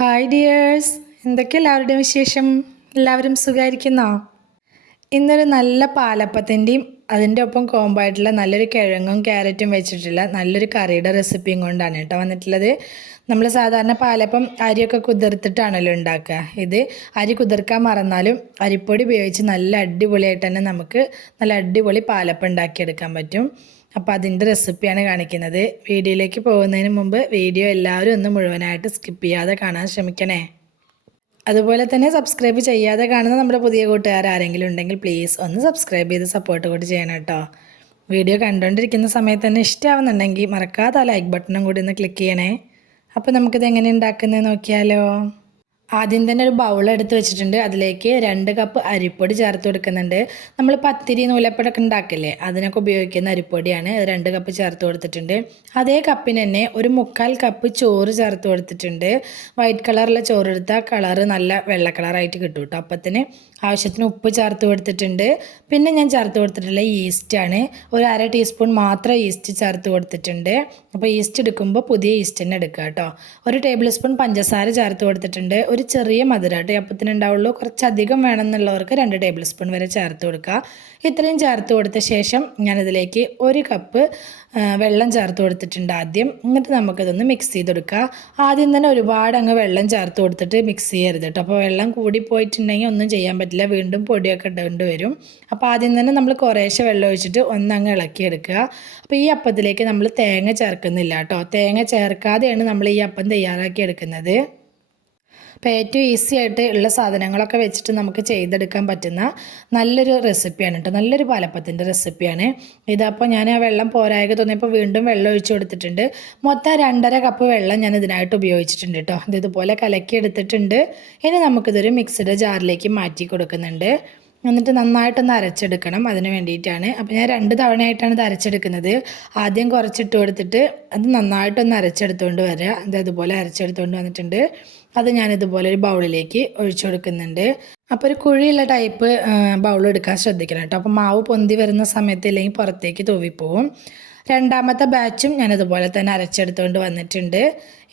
Hi dears എന്തൊക്കെ എല്ലാവരുടെയും വിശേഷം? എല്ലാവരും സുഖമായിരിക്കുന്നോ ഇന്നൊരു നല്ല പാലപ്പത്തിന്റെയും അതിന്റെ ഒപ്പം കോമ്പായിട്ടുള്ള നല്ലൊരു കിഴങ്ങും ക്യാരറ്റും വെച്ചിട്ടുള്ള നല്ലൊരു കറിയുടെ റെസിപ്പിയും കൊണ്ടാണ് കേട്ടോ വന്നിട്ടുള്ളത്. നമ്മൾ സാധാരണ പാലപ്പം അരിയൊക്കെ കുതിർത്തിട്ടാണല്ലോ ഉണ്ടാക്കുക. ഇത് അരി കുതിർക്കാൻ മറന്നാലും അരിപ്പൊടി ഉപയോഗിച്ച് നല്ല അടിപൊളിയായിട്ട് തന്നെ നമുക്ക് നല്ല അടിപൊളി പാലപ്പം ഉണ്ടാക്കിയെടുക്കാൻ പറ്റും. അപ്പോൾ അതിന്റെ റെസിപ്പിയാണ് കാണിക്കുന്നത്. വീഡിയോയിലേക്ക് പോകുന്നതിന് മുമ്പ് വീഡിയോ എല്ലാവരും ഒന്ന് മുഴുവനായിട്ട് സ്കിപ്പ് ചെയ്യാതെ കാണാൻ ശ്രമിക്കണേ. അതുപോലെ തന്നെ സബ്സ്ക്രൈബ് ചെയ്യാതെ കാണുന്ന നമ്മുടെ പുതിയ കൂട്ടുകാർ ആരെങ്കിലും ഉണ്ടെങ്കിൽ പ്ലീസ് ഒന്ന് സബ്സ്ക്രൈബ് ചെയ്ത് സപ്പോർട്ട് കൂടി ചെയ്യണം കേട്ടോ. വീഡിയോ കണ്ടുകൊണ്ടിരിക്കുന്ന സമയത്ത് തന്നെ ഇഷ്ടമാവുന്നുണ്ടെങ്കിൽ മറക്കാതെ ആ ലൈക്ക് ബട്ടണും കൂടി ഒന്ന് ക്ലിക്ക് ചെയ്യണേ. അപ്പോൾ നമുക്കിത് എങ്ങനെ ഉണ്ടാക്കുന്നത് നോക്കിയാലോ. ആദ്യം തന്നെ ഒരു ബൗൾ എടുത്ത് വെച്ചിട്ടുണ്ട്. അതിലേക്ക് രണ്ട് കപ്പ് അരിപ്പൊടി ചേർത്ത് കൊടുക്കുന്നുണ്ട്. നമ്മൾ പത്തിരി നൂലപ്പടൊക്കെ ഉണ്ടാക്കില്ലേ അതിനൊക്കെ ഉപയോഗിക്കുന്ന അരിപ്പൊടിയാണ് രണ്ട് കപ്പ് ചേർത്ത് കൊടുത്തിട്ടുണ്ട്. അതേ കപ്പിന് തന്നെ ഒരു മുക്കാൽ കപ്പ് ചോറ് ചേർത്ത് കൊടുത്തിട്ടുണ്ട്. വൈറ്റ് കളറിലെ ചോറ് എടുത്താൽ കളറ് നല്ല വെള്ള കളറായിട്ട് കിട്ടും കേട്ടോ അപ്പത്തിന് ആവശ്യത്തിന് ഉപ്പ് ചേർത്ത് കൊടുത്തിട്ടുണ്ട്. പിന്നെ ഞാൻ ചേർത്ത് കൊടുത്തിട്ടുള്ള ഈസ്റ്റാണ് ഒരു അര ടീസ്പൂൺ മാത്രം ഈസ്റ്റ് ചേർത്ത് കൊടുത്തിട്ടുണ്ട്. അപ്പോൾ ഈസ്റ്റ് എടുക്കുമ്പോൾ പുതിയ ഈസ്റ്റ് തന്നെ എടുക്കുക കേട്ടോ ഒരു ടേബിൾ സ്പൂൺ പഞ്ചസാര ചേർത്ത് കൊടുത്തിട്ടുണ്ട്. ഒരു ചെറിയ മധുരമായിട്ട് അപ്പത്തിന് ഉണ്ടാവുള്ളൂ കുറച്ചധികം വേണമെന്നുള്ളവർക്ക് രണ്ട് ടേബിൾ സ്പൂൺ വരെ ചേർത്ത് കൊടുക്കുക. ഇത്രയും ചേർത്ത് കൊടുത്ത ശേഷം ഞാനിതിലേക്ക് ഒരു കപ്പ് വെള്ളം ചേർത്ത് കൊടുത്തിട്ടുണ്ട് ആദ്യം. എന്നിട്ട് നമുക്കിതൊന്ന് മിക്സ് ചെയ്ത് കൊടുക്കുക. ആദ്യം തന്നെ ഒരുപാട് അങ്ങ് വെള്ളം ചേർത്ത് കൊടുത്തിട്ട് മിക്സ് ചെയ്യരുത് കേട്ടോ. അപ്പോൾ വെള്ളം കൂടി പോയിട്ടുണ്ടെങ്കിൽ ഒന്നും ചെയ്യാൻ പറ്റില്ല. വീണ്ടും പൊടിയൊക്കെ ഇടേണ്ടി വരും. അപ്പോൾ ആദ്യം തന്നെ നമ്മൾ കുറേശ്ശെ വെള്ളം ഒഴിച്ചിട്ട് ഒന്നങ്ങ് ഇളക്കിയെടുക്കുക അപ്പോൾ ഈ അപ്പത്തിലേക്ക് നമ്മൾ തേങ്ങ ചേർക്കുന്നില്ല കേട്ടോ. തേങ്ങ ചേർക്കാതെയാണ് നമ്മൾ ഈ അപ്പം തയ്യാറാക്കി എടുക്കുന്നത്. അപ്പോൾ ഏറ്റവും ഈസി ആയിട്ട് ഉള്ള സാധനങ്ങളൊക്കെ വെച്ചിട്ട് നമുക്ക് ചെയ്തെടുക്കാൻ പറ്റുന്ന നല്ലൊരു റെസിപ്പിയാണ് കേട്ടോ നല്ലൊരു പാലപ്പത്തിന്റെ റെസിപ്പിയാണ് ഇതപ്പോൾ ഞാൻ ആ വെള്ളം പോരായക തോന്നിയപ്പോൾ വീണ്ടും വെള്ളം ഒഴിച്ചു കൊടുത്തിട്ടുണ്ട്. മൊത്തം രണ്ടര കപ്പ് വെള്ളം ഞാൻ ഇതിനായിട്ട് ഉപയോഗിച്ചിട്ടുണ്ട് കേട്ടോ ഇത് ഇതുപോലെ കലക്കി എടുത്തിട്ടുണ്ട്. ഇനി നമുക്കിതൊരു മിക്സിയുടെ ജാറിലേക്ക് മാറ്റി കൊടുക്കുന്നുണ്ട്. എന്നിട്ട് നന്നായിട്ടൊന്ന് അരച്ചെടുക്കണം. അതിന് വേണ്ടിയിട്ടാണ്. അപ്പോൾ ഞാൻ രണ്ട് തവണയായിട്ടാണ് ഇത് അരച്ചെടുക്കുന്നത്. ആദ്യം കുറച്ചിട്ട് കൊടുത്തിട്ട് അത് നന്നായിട്ടൊന്ന് അരച്ചെടുത്തുകൊണ്ട് വരിക അത് അതുപോലെ അരച്ചെടുത്തുകൊണ്ട് വന്നിട്ടുണ്ട്. അത് ഞാൻ ഇതുപോലെ ഒരു ബൗളിലേക്ക് ഒഴിച്ചു കൊടുക്കുന്നുണ്ട്. അപ്പോൾ ഒരു കുഴിയുള്ള ടൈപ്പ് ബൗൾ എടുക്കാൻ ശ്രദ്ധിക്കണം കേട്ടോ. അപ്പോൾ മാവ് പൊന്തി വരുന്ന സമയത്ത് ഇല്ലെങ്കിൽ പുറത്തേക്ക് തൂവിപ്പോവും. രണ്ടാമത്തെ ബാച്ചും ഞാനിതുപോലെ തന്നെ അരച്ചെടുത്തുകൊണ്ട് വന്നിട്ടുണ്ട്.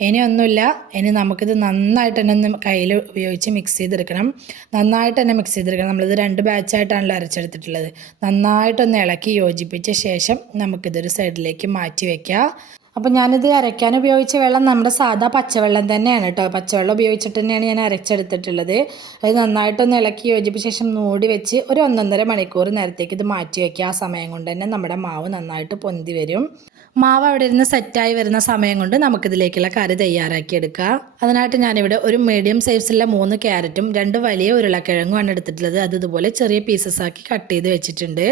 ഇനി ഒന്നുമില്ല. ഇനി നമുക്കിത് നന്നായിട്ട് തന്നെ കയ്യിൽ ഉപയോഗിച്ച് മിക്സ് ചെയ്തെടുക്കണം. നന്നായിട്ട് തന്നെ മിക്സ് ചെയ്തെടുക്കണം. നമ്മളിത് രണ്ട് ബാച്ചായിട്ടാണല്ലോ അരച്ചെടുത്തിട്ടുള്ളത്. നന്നായിട്ടൊന്ന് ഇളക്കി യോജിപ്പിച്ച ശേഷം നമുക്കിതൊരു സൈഡിലേക്ക് മാറ്റി വയ്ക്കാം അപ്പോൾ ഞാനിത് അരയ്ക്കാൻ ഉപയോഗിച്ച വെള്ളം നമ്മുടെ സാധാ പച്ചവെള്ളം തന്നെയാണ് കേട്ടോ. പച്ചവെള്ളം ഉപയോഗിച്ചിട്ട് തന്നെയാണ് ഞാൻ അരച്ചെടുത്തിട്ടുള്ളത്. അത് നന്നായിട്ടൊന്ന് ഇളക്കി യോജിപ്പിച്ച ശേഷം മൂടി വെച്ച് ഒരു ഒന്നൊന്നര മണിക്കൂർ നേരത്തേക്ക് ഇത് മാറ്റി വയ്ക്കുക ആ സമയം കൊണ്ട് തന്നെ നമ്മുടെ മാവ് നന്നായിട്ട് പൊന്തി വരും. മാവ് അവിടെ ഇരുന്ന് സെറ്റായി വരുന്ന സമയം കൊണ്ട് നമുക്കിതിലേക്കുള്ള കറി തയ്യാറാക്കി എടുക്കുക അതിനായിട്ട് ഞാനിവിടെ ഒരു മീഡിയം സൈസിലുള്ള മൂന്ന് ക്യാരറ്റും രണ്ട് വലിയ ഉരുളക്കിഴങ്ങുമാണ് എടുത്തിട്ടുള്ളത്. അത് ഇതുപോലെ ചെറിയ പീസസ് ആക്കി കട്ട് ചെയ്ത് വെച്ചിട്ടുണ്ട്.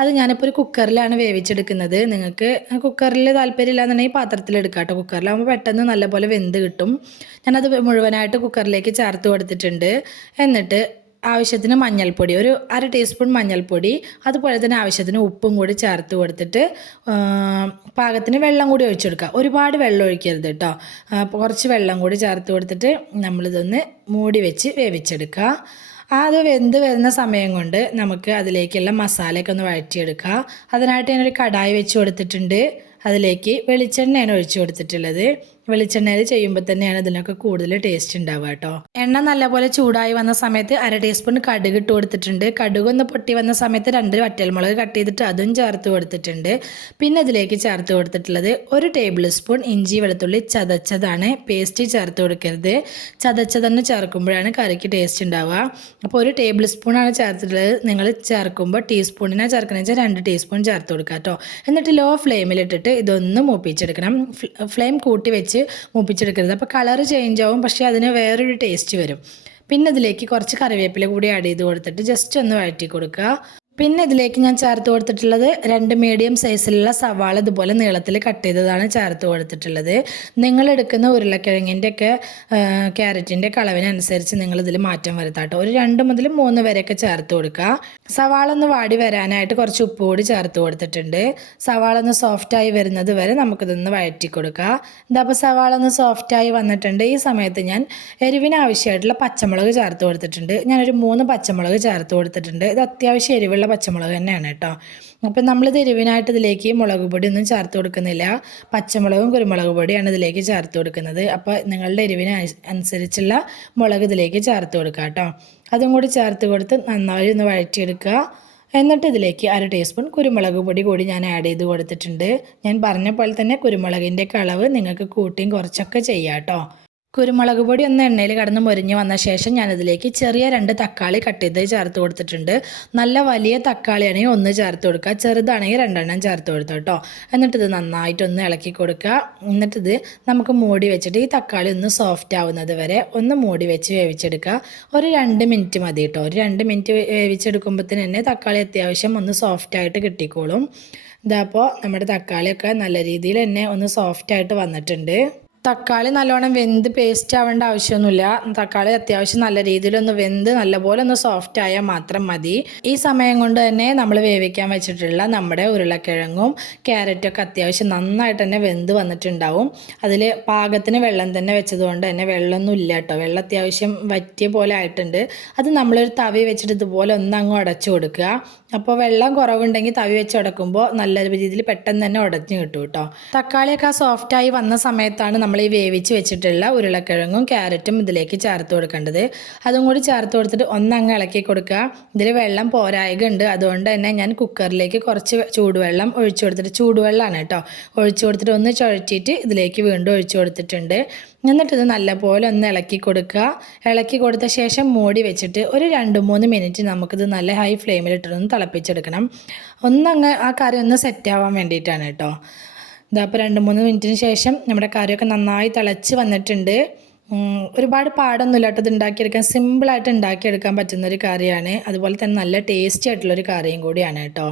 അത് ഞാനിപ്പോൾ ഒരു കുക്കറിലാണ് വേവിച്ചെടുക്കുന്നത്. നിങ്ങൾക്ക് കുക്കറിൽ താല്പര്യമില്ല പാത്രത്തിൽ എടുക്കാം കേട്ടോ കുക്കറിലാകുമ്പോൾ പെട്ടെന്ന് നല്ലപോലെ വെന്ത് കിട്ടും. ഞാനത് മുഴുവനായിട്ട് കുക്കറിലേക്ക് ചേർത്ത് കൊടുത്തിട്ടുണ്ട്. എന്നിട്ട് ആവശ്യത്തിന് മഞ്ഞൾപ്പൊടി ഒരു അര ടീസ്പൂൺ മഞ്ഞൾപ്പൊടി അതുപോലെ തന്നെ ആവശ്യത്തിന് ഉപ്പും കൂടി ചേർത്ത് കൊടുത്തിട്ട് പാകത്തിന് വെള്ളം കൂടി ഒഴിച്ചെടുക്കുക ഒരുപാട് വെള്ളം ഒഴിക്കരുത് കേട്ടോ കുറച്ച് വെള്ളം കൂടി ചേർത്ത് കൊടുത്തിട്ട് നമ്മളിതൊന്ന് മൂടി വെച്ച് വേവിച്ചെടുക്കുക. അത് വെന്ത് വരുന്ന സമയം കൊണ്ട് നമുക്ക് അതിലേക്കുള്ള മസാലയൊക്കെ ഒന്ന് വഴറ്റിയെടുക്കുക. അതിനായിട്ട് ഞാനൊരു കടായി വെച്ച് കൊടുത്തിട്ടുണ്ട്. അതിലേക്ക് വെളിച്ചെണ്ണയാണ് ഒഴിച്ചു കൊടുത്തിട്ടുള്ളത്. വെളിച്ചെണ്ണയിൽ ചെയ്യുമ്പോൾ തന്നെയാണ് ഇതിനൊക്കെ കൂടുതൽ ടേസ്റ്റ് ഉണ്ടാവുക കേട്ടോ. എണ്ണ നല്ലപോലെ ചൂടായി വന്ന സമയത്ത് അര ടീസ്പൂൺ കടുക് ഇട്ട് കൊടുത്തിട്ടുണ്ട്. കടുക് ഒന്ന് പൊട്ടി വന്ന സമയത്ത് രണ്ട് വറ്റൽമുളക് കട്ട് ചെയ്തിട്ട് അതും ചേർത്ത് കൊടുത്തിട്ടുണ്ട്. പിന്നെ ഇതിലേക്ക് ചേർത്ത് കൊടുത്തിട്ടുള്ളത് ഒരു ടേബിൾ സ്പൂൺ ഇഞ്ചി വെളുത്തുള്ളി ചതച്ചതാണ്. പേസ്റ്റ് ചേർത്ത് കൊടുക്കരുത്. ചതച്ചതെന്ന് ചേർക്കുമ്പോഴാണ് കറിക്ക് ടേസ്റ്റ് ഉണ്ടാവുക. അപ്പോൾ ഒരു ടേബിൾ സ്പൂണാണ് ചേർത്തിട്ടുള്ളത്. നിങ്ങൾ ചേർക്കുമ്പോൾ ടീസ്പൂണിനാണ് ചേർക്കണമെന്ന് വെച്ചാൽ രണ്ട് ടീസ്പൂൺ ചേർത്ത് കൊടുക്കുക കേട്ടോ. എന്നിട്ട് ലോ ഫ്ലെയിമിലിട്ടിട്ട് ഇതൊന്ന് മൂപ്പിച്ചെടുക്കണം. ഫ്ലെയിം കൂട്ടി വെച്ച് വെച്ച് മുപ്പിച്ചെടുക്കരുത്. അപ്പോൾ കളർ ചേഞ്ച് ആവും പക്ഷേ അതിന് വേറൊരു ടേസ്റ്റ് വരും. പിന്നെ അതിലേക്ക് കുറച്ച് കറിവേപ്പില കൂടി ആഡ് ചെയ്ത് കൊടുത്തിട്ട് ജസ്റ്റ് ഒന്ന് വഴറ്റി കൊടുക്കുക. പിന്നെ ഇതിലേക്ക് ഞാൻ ചേർത്ത് കൊടുത്തിട്ടുള്ളത് രണ്ട് മീഡിയം സൈസിലുള്ള സവാള ഇതുപോലെ നീളത്തിൽ കട്ട് ചെയ്തതാണ് ചേർത്ത് കൊടുത്തിട്ടുള്ളത്. നിങ്ങൾ എടുക്കുന്ന ഉരുളക്കിഴങ്ങിന്റെ ഒക്കെ ക്യാരറ്റിന്റെ കളവിനനുസരിച്ച് നിങ്ങൾ ഇതിൽ മാറ്റം വരുത്താട്ടോ ഒരു രണ്ട് മുതൽ മൂന്ന് വരെയൊക്കെ ചേർത്ത് കൊടുക്കുക. സവാള ഒന്ന് വാടി വരാനായിട്ട് കുറച്ച് ഉപ്പ് കൂടി ചേർത്ത് കൊടുത്തിട്ടുണ്ട്. സവാള ഒന്ന് സോഫ്റ്റായി വരുന്നത് വരെ നമുക്കിതൊന്ന് വഴറ്റി കൊടുക്കുക. ഇതപ്പോൾ സവാള ഒന്ന് സോഫ്റ്റായി വന്നിട്ടുണ്ട്. ഈ സമയത്ത് ഞാൻ എരിവിന് ആവശ്യമായിട്ടുള്ള പച്ചമുളക് ചേർത്ത് കൊടുത്തിട്ടുണ്ട്. ഞാനൊരു മൂന്ന് പച്ചമുളക് ചേർത്ത് കൊടുത്തിട്ടുണ്ട്. ഇത് അത്യാവശ്യം എരിവുള്ള എരിവുള്ള പച്ചമുളക് തന്നെയാണ് കേട്ടോ. അപ്പം നമ്മൾ തെരുവിനായിട്ട് ഇതിലേക്ക് മുളക് പൊടി ഒന്നും ചേർത്ത് കൊടുക്കുന്നില്ല. പച്ചമുളകും കുരുമുളക് പൊടിയാണ് ഇതിലേക്ക് ചേർത്ത് കൊടുക്കുന്നത്. അപ്പോൾ നിങ്ങളുടെ എരിവിന് അനുസരിച്ചുള്ള മുളക് ഇതിലേക്ക് ചേർത്ത് കൊടുക്കുക കേട്ടോ. അതും കൂടി ചേർത്ത് കൊടുത്ത് നന്നായി ഒന്ന് വഴറ്റിയെടുക്കുക. എന്നിട്ട് ഇതിലേക്ക് അര ടീസ്പൂൺ കുരുമുളക് പൊടി കൂടി ഞാൻ ആഡ് ചെയ്ത് കൊടുത്തിട്ടുണ്ട്. ഞാൻ പറഞ്ഞ പോലെ തന്നെ കുരുമുളകിന്റെ അളവ് നിങ്ങൾക്ക് കൂട്ടിയും കുറച്ചൊക്കെ ചെയ്യാം കേട്ടോ. കുരുമുളക് പൊടി ഒന്ന് എണ്ണയിൽ കടന്ന് മുരിഞ്ഞ് വന്ന ശേഷം ഞാനിതിലേക്ക് ചെറിയ രണ്ട് തക്കാളി കട്ട് ചെയ്ത് ചേർത്ത് കൊടുത്തിട്ടുണ്ട്. നല്ല വലിയ തക്കാളിയാണെങ്കിൽ ഒന്ന് ചേർത്ത് കൊടുക്കുക. ചെറുതാണെങ്കിൽ രണ്ടെണ്ണം ചേർത്ത് കൊടുത്തു കേട്ടോ. എന്നിട്ടിത് നന്നായിട്ടൊന്ന് ഇളക്കി കൊടുക്കുക. എന്നിട്ടിത് നമുക്ക് മൂടി വെച്ചിട്ട് ഈ തക്കാളി ഒന്ന് സോഫ്റ്റ് ആവുന്നത് വരെ ഒന്ന് മൂടി വെച്ച് വേവിച്ചെടുക്കുക. ഒരു രണ്ട് മിനിറ്റ് മതി കേട്ടോ. ഒരു രണ്ട് മിനിറ്റ് വേവിച്ചെടുക്കുമ്പോഴത്തേന് തന്നെ തക്കാളി അത്യാവശ്യം ഒന്ന് സോഫ്റ്റ് ആയിട്ട് കിട്ടിക്കോളും. ഇതപ്പോൾ നമ്മുടെ തക്കാളിയൊക്കെ നല്ല രീതിയിൽ തന്നെ ഒന്ന് സോഫ്റ്റ് ആയിട്ട് വന്നിട്ടുണ്ട്. തക്കാളി നല്ലോണം വെന്ത് പേസ്റ്റ് ആവേണ്ട ആവശ്യമൊന്നുമില്ല. തക്കാളി അത്യാവശ്യം നല്ല രീതിയിലൊന്ന് വെന്ത് നല്ലപോലെ ഒന്ന് സോഫ്റ്റ് ആയാൽ മാത്രം മതി. ഈ സമയം കൊണ്ട് തന്നെ നമ്മൾ വേവിക്കാൻ വെച്ചിട്ടുള്ള നമ്മുടെ ഉരുളക്കിഴങ്ങും ക്യാരറ്റൊക്കെ അത്യാവശ്യം നന്നായിട്ട് തന്നെ വെന്ത് വന്നിട്ടുണ്ടാവും. അതിൽ പാകത്തിന് വെള്ളം തന്നെ വെച്ചതുകൊണ്ട് തന്നെ വെള്ളമൊന്നും ഇല്ല കേട്ടോ. വെള്ളം അത്യാവശ്യം വറ്റിയ പോലെ ആയിട്ടുണ്ട്. അത് നമ്മളൊരു തവി വെച്ചിട്ട് ഇതുപോലെ ഒന്ന് അങ്ങ് കൊടുക്കുക. അപ്പോൾ വെള്ളം കുറവുണ്ടെങ്കിൽ തവി വെച്ച് ഉടക്കുമ്പോൾ നല്ല രീതിയിൽ പെട്ടെന്ന് തന്നെ ഉടഞ്ഞു കിട്ടും കേട്ടോ. തക്കാളിയൊക്കെ സോഫ്റ്റായി വന്ന സമയത്താണ് നമ്മൾ ഈ വേവിച്ച് വെച്ചിട്ടുള്ള ഉരുളക്കിഴങ്ങും ക്യാരറ്റും ഇതിലേക്ക് ചേർത്ത് കൊടുക്കേണ്ടത്. അതും കൂടി ചേർത്ത് കൊടുത്തിട്ട് ഒന്നങ്ങ് ഇളക്കി കൊടുക്കുക. ഇതിൽ വെള്ളം പോരായക ഉണ്ട് അതുകൊണ്ട് തന്നെ ഞാൻ കുക്കറിലേക്ക് കുറച്ച് ചൂടുവെള്ളം ഒഴിച്ചു കൊടുത്തിട്ട് ചൂടുവെള്ളമാണ് കേട്ടോ. ഒഴിച്ചു കൊടുത്തിട്ട് ഒന്ന് ചുഴറ്റിയിട്ട് ഇതിലേക്ക് വീണ്ടും ഒഴിച്ചു കൊടുത്തിട്ടുണ്ട്. എന്നിട്ടിത് നല്ലപോലെ ഒന്ന് ഇളക്കി കൊടുക്കുക. ഇളക്കി കൊടുത്ത ശേഷം മൂടി വെച്ചിട്ട് ഒരു രണ്ട് മൂന്ന് മിനിറ്റ് നമുക്കിത് നല്ല ഹൈ ഫ്ലെയിമിലിട്ടൊന്ന് തിളപ്പിച്ചെടുക്കണം. ഒന്നങ്ങ് ആ കറി ഒന്ന് സെറ്റ് ആവാൻ വേണ്ടിയിട്ടാണ് കേട്ടോ ഇതപ്പോൾ രണ്ട് മൂന്ന് മിനിറ്റിന് ശേഷം നമ്മുടെ കറിയൊക്കെ നന്നായി തിളച്ച് വന്നിട്ടുണ്ട്. ഒരുപാട് പാടൊന്നുമില്ല കേട്ടോ ഇത് ഉണ്ടാക്കിയെടുക്കാൻ സിമ്പിളായിട്ട് ഉണ്ടാക്കിയെടുക്കാൻ പറ്റുന്നൊരു കറിയാണ്. അതുപോലെ തന്നെ നല്ല ടേസ്റ്റി ആയിട്ടുള്ളൊരു കറിയും കൂടിയാണ് കേട്ടോ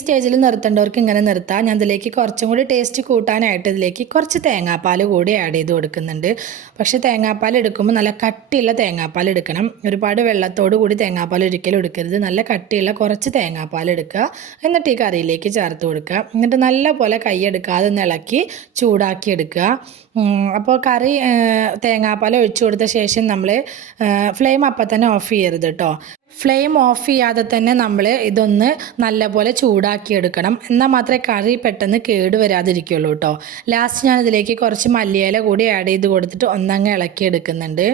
സ്റ്റേജിൽ നിർത്തേണ്ടവർക്ക് ഇങ്ങനെ നിർത്താം. ഞാൻ ഇതിലേക്ക് കുറച്ചും കൂടി ടേസ്റ്റ് കൂട്ടാനായിട്ട് ഇതിലേക്ക് കുറച്ച് തേങ്ങാപ്പാൽ കൂടി ആഡ് ചെയ്ത് കൊടുക്കുന്നുണ്ട്. പക്ഷേ തേങ്ങാപ്പാൽ എടുക്കുമ്പോൾ നല്ല കട്ടിയുള്ള തേങ്ങാപ്പാൽ എടുക്കണം. ഒരുപാട് വെള്ളത്തോട് കൂടി തേങ്ങാപ്പാൽ ഒരിക്കലും എടുക്കരുത്. നല്ല കട്ടിയുള്ള കുറച്ച് തേങ്ങാപ്പാൽ എടുക്കുക. എന്നിട്ട് ഈ കറിയിലേക്ക് ചേർത്ത് കൊടുക്കുക. എന്നിട്ട് നല്ല നല്ലപോലെ കൈയെടുക്കാതെ ഒന്ന് ഇളക്കി ചൂടാക്കി എടുക്കുക. അപ്പോൾ കറി തേങ്ങാപ്പാൽ ഒഴിച്ചു കൊടുത്ത ശേഷം നമ്മൾ ഫ്ലെയിം അപ്പം തന്നെ ഓഫ് ചെയ്യരുത് കേട്ടോ. ഫ്ലെയിം ഓഫ് ചെയ്യാതെ തന്നെ നമ്മൾ ഇതൊന്ന് നല്ലപോലെ ചൂടാക്കിയെടുക്കണം. എന്നാൽ മാത്രമേ കറി പെട്ടെന്ന് കേട് വരാതിരിക്കുള്ളൂ കേട്ടോ. ലാസ്റ്റ് ഞാനിതിലേക്ക് കുറച്ച് മല്ലിയില കൂടി ആഡ് ചെയ്ത് കൊടുത്തിട്ട് ഒന്നങ്ങ് ഇളക്കി എടുക്കുന്നുണ്ട്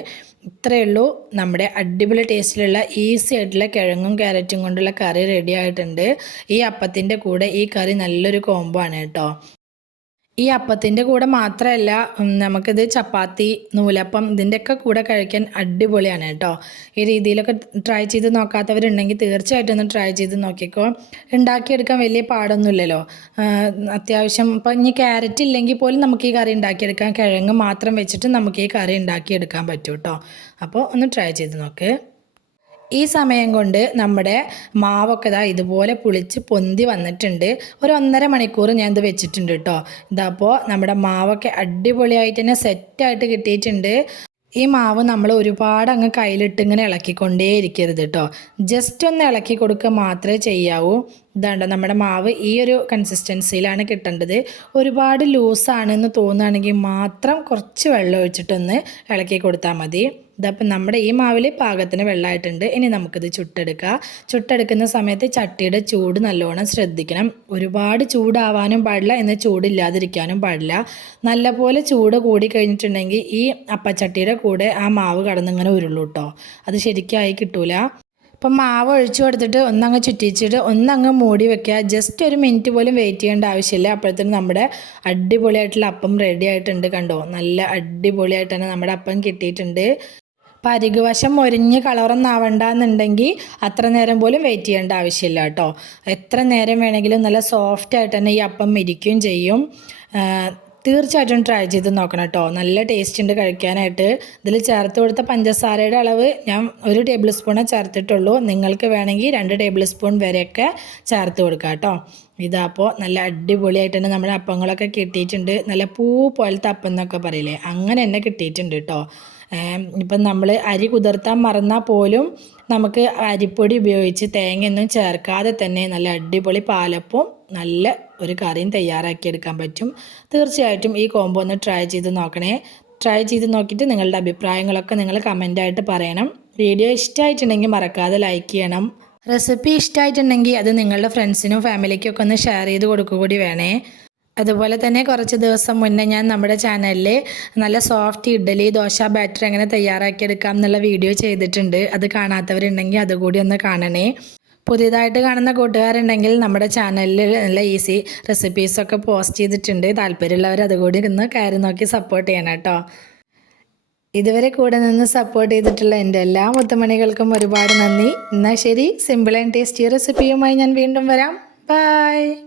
ഇത്രയേ ഉള്ളൂ. നമ്മുടെ അടിപൊളി ടേസ്റ്റിലുള്ള ഈസി ആയിട്ടുള്ള കിഴങ്ങും ക്യാരറ്റും കൊണ്ടുള്ള കറി റെഡി ആയിട്ടുണ്ട്. ഈ അപ്പത്തിന്റെ കൂടെ ഈ കറി നല്ലൊരു കോംബോ ആണ് കേട്ടോ. ഈ അപ്പത്തിന്റെ കൂടെ മാത്രമല്ല നമുക്കിത് ചപ്പാത്തി നൂലപ്പം ഇതിന്റെയൊക്കെ കൂടെ കഴിക്കാൻ അടിപൊളിയാണ് കേട്ടോ. ഈ രീതിയിലൊക്കെ ട്രൈ ചെയ്ത് നോക്കാത്തവരുണ്ടെങ്കിൽ തീർച്ചയായിട്ടും ഒന്ന് ട്രൈ ചെയ്ത് നോക്കിക്കോ. ഉണ്ടാക്കിയെടുക്കാൻ വലിയ പാടൊന്നുമില്ലല്ലോ. അത്യാവശ്യം ഇപ്പം ഇനി ക്യാരറ്റ് ഇല്ലെങ്കിൽ പോലും നമുക്ക് ഈ കറി ഉണ്ടാക്കിയെടുക്കാം കിഴങ്ങ് മാത്രം വെച്ചിട്ട് നമുക്ക് ഈ കറി ഉണ്ടാക്കിയെടുക്കാൻ പറ്റും കേട്ടോ. അപ്പോൾ ഒന്ന് ട്രൈ ചെയ്ത് നോക്ക്. ഈ സമയം കൊണ്ട് നമ്മുടെ മാവൊക്കെ ഇതാ ഇതുപോലെ പുളിച്ച് പൊന്തി വന്നിട്ടുണ്ട്. ഒരു ഒന്നര മണിക്കൂർ ഞാൻ ഇത് വെച്ചിട്ടുണ്ട് കേട്ടോ ഇതപ്പോൾ നമ്മുടെ മാവൊക്കെ അടിപൊളിയായിട്ട് തന്നെ സെറ്റായിട്ട് കിട്ടിയിട്ടുണ്ട്. ഈ മാവ് നമ്മൾ ഒരുപാട് അങ്ങ് കയ്യിലിട്ട് ഇങ്ങനെ ഇളക്കിക്കൊണ്ടേ ഇരിക്കരുത് കേട്ടോ ജസ്റ്റ് ഒന്ന് ഇളക്കി കൊടുക്കുക മാത്രമേ ചെയ്യാവൂ. ഇതാണ്ടോ നമ്മുടെ മാവ് ഈ ഒരു കൺസിസ്റ്റൻസിയിലാണ് കിട്ടേണ്ടത്. ഒരുപാട് ലൂസാണെന്ന് തോന്നുകയാണെങ്കിൽ മാത്രം കുറച്ച് വെള്ളം ഒഴിച്ചിട്ടൊന്ന് ഇളക്കി കൊടുത്താൽ മതി. ഇതപ്പം നമ്മുടെ ഈ മാവിൽ പാകത്തിന് വെള്ളമായിട്ടുണ്ട് ഇനി നമുക്കിത് ചുട്ടെടുക്കുക ചുട്ടെടുക്കുന്ന സമയത്ത് ചട്ടിയുടെ ചൂട് നല്ലോണം ശ്രദ്ധിക്കണം. ഒരുപാട് ചൂടാവാനും പാടില്ല ഇന്ന് ചൂടില്ലാതിരിക്കാനും പാടില്ല. നല്ലപോലെ ചൂട് കൂടി കഴിഞ്ഞിട്ടുണ്ടെങ്കിൽ ഈ അപ്പച്ചട്ടിയുടെ കൂടെ ആ മാവ് കടന്നിങ്ങനെ ഉരുളൂ കേട്ടോ അത് ശരിക്കായി കിട്ടൂല. അപ്പം മാവ് ഒഴിച്ചു കൊടുത്തിട്ട് ഒന്നങ്ങ് ചുറ്റിച്ചിട്ട് ഒന്നങ്ങ് മൂടി വെക്കുക. ജസ്റ്റ് ഒരു മിനിറ്റ് പോലും വെയിറ്റ് ചെയ്യേണ്ട ആവശ്യമില്ല. അപ്പോഴത്തേനും നമ്മുടെ അടിപൊളിയായിട്ടുള്ള അപ്പം റെഡി ആയിട്ടുണ്ട് കണ്ടോ? നല്ല അടിപൊളിയായിട്ട് തന്നെ നമ്മുടെ അപ്പം കിട്ടിയിട്ടുണ്ട്. പരികുവശം മൊരിഞ്ഞ് കളറൊന്നാവണ്ടെന്നുണ്ടെങ്കിൽ അത്ര നേരം പോലും വെയിറ്റ് ചെയ്യേണ്ട ആവശ്യമില്ല കേട്ടോ. എത്ര നേരം വേണമെങ്കിലും നല്ല സോഫ്റ്റായിട്ട് തന്നെ ഈ അപ്പം ഇരിക്കുകയും ചെയ്യും. തീർച്ചയായിട്ടും ട്രൈ ചെയ്ത് നോക്കണം കേട്ടോ നല്ല ടേസ്റ്റ് ഉണ്ട് കഴിക്കാനായിട്ട്. ഇതിൽ ചേർത്ത് കൊടുത്ത പഞ്ചസാരയുടെ അളവ് ഞാൻ ഒരു ടേബിൾ സ്പൂണേ ചേർത്തിട്ടുള്ളൂ. നിങ്ങൾക്ക് വേണമെങ്കിൽ രണ്ട് ടേബിൾ സ്പൂൺ വരെയൊക്കെ ചേർത്ത് കൊടുക്കാം കേട്ടോ ഇതപ്പോൾ നല്ല അടിപൊളിയായിട്ട് തന്നെ നമ്മുടെ അപ്പങ്ങളൊക്കെ കിട്ടിയിട്ടുണ്ട്. നല്ല പൂ പോലത്തെ അപ്പം എന്നൊക്കെ പറയില്ലേ? അങ്ങനെ തന്നെ കിട്ടിയിട്ടുണ്ട് കേട്ടോ ഇപ്പം നമ്മൾ അരി കുതിർത്താൻ മറന്നാൽ പോലും നമുക്ക് അരിപ്പൊടി ഉപയോഗിച്ച് തേങ്ങയൊന്നും ചേർക്കാതെ തന്നെ നല്ല അടിപൊളി പാലപ്പവും നല്ല ഒരു കറിയും തയ്യാറാക്കിയെടുക്കാൻ പറ്റും. തീർച്ചയായിട്ടും ഈ കോംബോ ഒന്ന് ട്രൈ ചെയ്ത് നോക്കണേ. ട്രൈ ചെയ്ത് നോക്കിയിട്ട് നിങ്ങളുടെ അഭിപ്രായങ്ങളൊക്കെ നിങ്ങൾ കമന്റായിട്ട് പറയണം. വീഡിയോ ഇഷ്ടമായിട്ടുണ്ടെങ്കിൽ മറക്കാതെ ലൈക്ക് ചെയ്യണം. റെസിപ്പി ഇഷ്ടമായിട്ടുണ്ടെങ്കിൽ അത് നിങ്ങളുടെ ഫ്രണ്ട്സിനും ഫാമിലിക്കും ഒക്കെ ഒന്ന് ഷെയർ ചെയ്ത് കൊടുക്കുക കൂടി വേണേ. അതുപോലെ തന്നെ കുറച്ച് ദിവസം മുന്നേ ഞാൻ നമ്മുടെ ചാനലിൽ നല്ല സോഫ്റ്റ് ഇഡ്ഡലി ദോശ ബാറ്റർ എങ്ങനെ തയ്യാറാക്കിയെടുക്കാം എന്നുള്ള വീഡിയോ ചെയ്തിട്ടുണ്ട്. അത് കാണാത്തവരുണ്ടെങ്കിൽ അതുകൂടി ഒന്ന് കാണണേ. പുതിയതായിട്ട് കാണുന്ന കൂട്ടുകാരുണ്ടെങ്കിൽ നമ്മുടെ ചാനലിൽ നല്ല ഈസി റെസിപ്പീസൊക്കെ പോസ്റ്റ് ചെയ്തിട്ടുണ്ട്. താല്പര്യമുള്ളവർ അതുകൂടി ഒന്ന് കയറി നോക്കി സപ്പോർട്ട് ചെയ്യണം കേട്ടോ. ഇതുവരെ കൂടെ നിന്ന് സപ്പോർട്ട് ചെയ്തിട്ടുള്ള എന്റെ എല്ലാ മുത്തുമണികൾക്കും ഒരുപാട് നന്ദി. എന്നാൽ ശരി സിമ്പിൾ ആൻഡ് ടേസ്റ്റി റെസിപ്പിയുമായി ഞാൻ വീണ്ടും വരാം. ബൈ